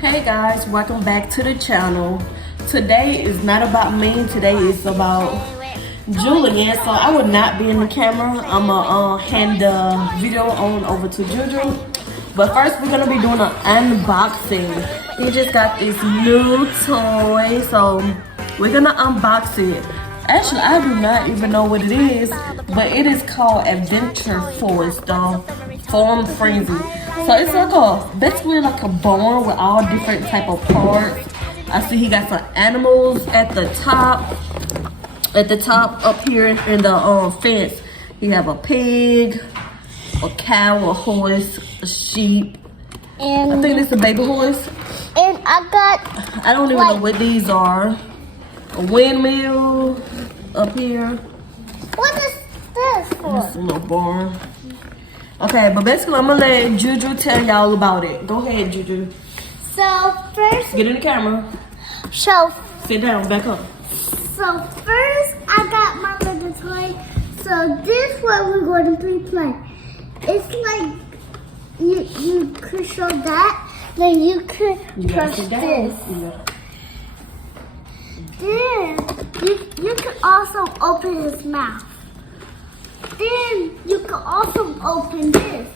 Hey guys, welcome back to the channel. Today is not about me, today is about Julian, so I will not be in the camera. I'm gonna hand the video on over to Juju. But first we're gonna be doing an unboxing. He just got this new toy, so we're gonna unbox it. Actually, I do not even know what it is, but it is called Adventure Force, though. Form Frenzy. So it's like basically like a barn with all different type of parts. I see he got some animals at the top up here in the fence. He have a pig, a cow, a horse, a sheep. And I think it's a baby horse. And I don't even know what these are. A windmill up here. What is this for? It's a little barn. Okay, but basically I'm gonna let Juju tell y'all about it. Go ahead, Juju. So first, get in the camera. Sit down, back up. So first, I got my little toy. So this one we're going to be playing. It's like you could show that, then you could press this. Yeah. Then you can also open his mouth. Then you can also open this.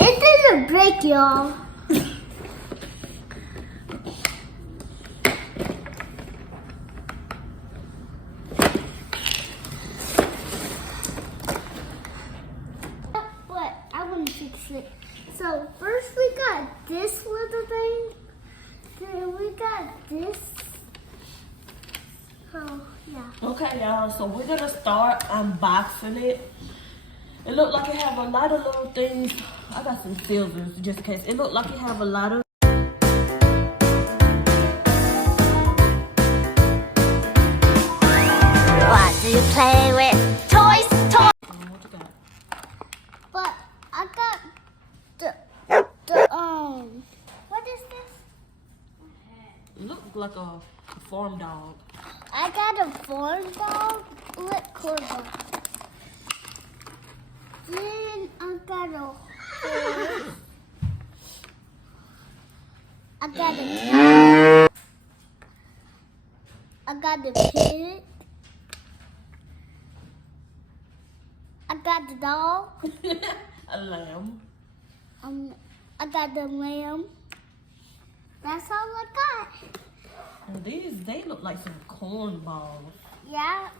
It doesn't break, y'all. But I want to fix it. So first we got this little thing. Then we got this. Oh, yeah. Okay, y'all, so we're gonna start unboxing it. It looked like it have a lot of little things. I got some scissors just in case. It looked like it have a lot of What do you play with? Toys, toys. what you got? But I got the what is this? It looked like a farm dog. I got a farm dog with cornball. Then I got a horse. I got a cow. I got a pig. I got the dog. A lamb. I got the lamb. That's all I got. And they look like some corn balls. Yeah,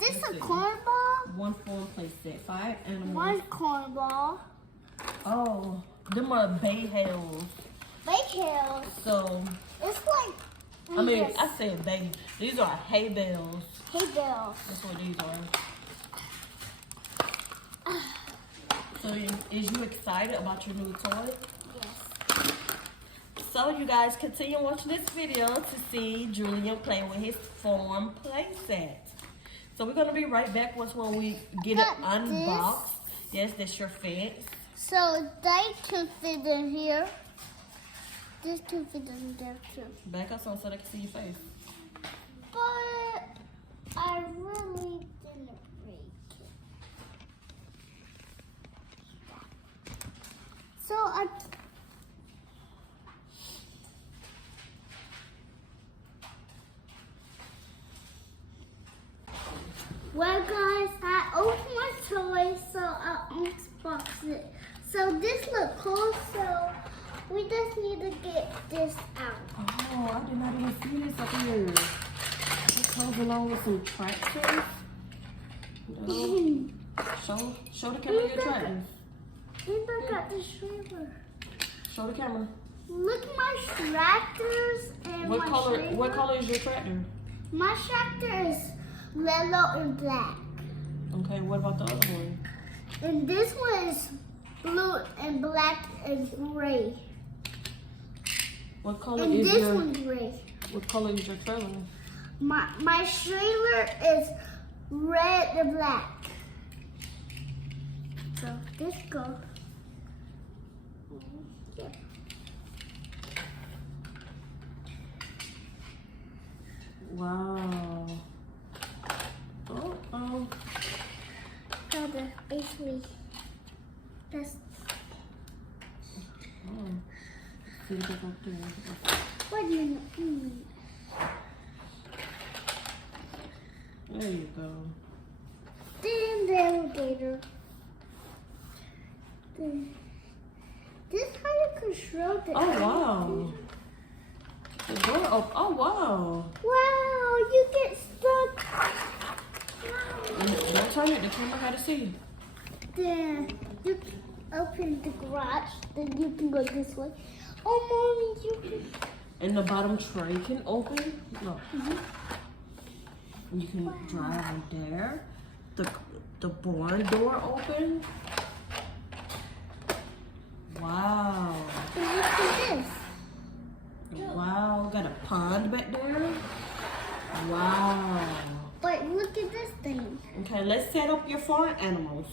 this is a cornball. One form play set, 5 animals. One cornball. Oh, them are bay hails. Bay hails. So, It's like. I said bay. These are hay bales. Hay bales. That's what these are. So, is you excited about your new toy? Yes. So, you guys continue watching this video to see Julian playing with his form play set. So, we're going to be right back when we get it unboxed. Yes, that's your fence. So they can fit in here. This can fit in there too. Back up so they can see your face. But I really didn't break it. So well guys, I opened my toy, so I unboxed it. So this looks cool, so we just need to get this out. Oh, I did not even see this up here. It comes along with some tractors. Show the camera your tractors. And I got the trailer. Show the camera. Look at my tractors and What my color? trailer. What color is your tractor? My tractor is yellow and black. Okay, what about the other one? And this one is blue and black and gray. What color And is this your? one's gray. What color is your trailer? My trailer is red and black. So this goes. Yeah. Wow. Brother, basically, that's Oh. See if it's up there. Wait a minute. There you go. Then the elevator. This how you control the Oh, wow. elevator. The door open. Oh, wow. Wow, you get stuck. Don't turn it. The camera got to see. Then you can open the garage. Then you can go this way. Oh, mommy, you can. And the bottom tray can open. Look. You can drive in there. The barn door open. Wow. And look at this. Wow. Got a pond back there. Wow. But look at this thing. Okay, let's set up your farm animals.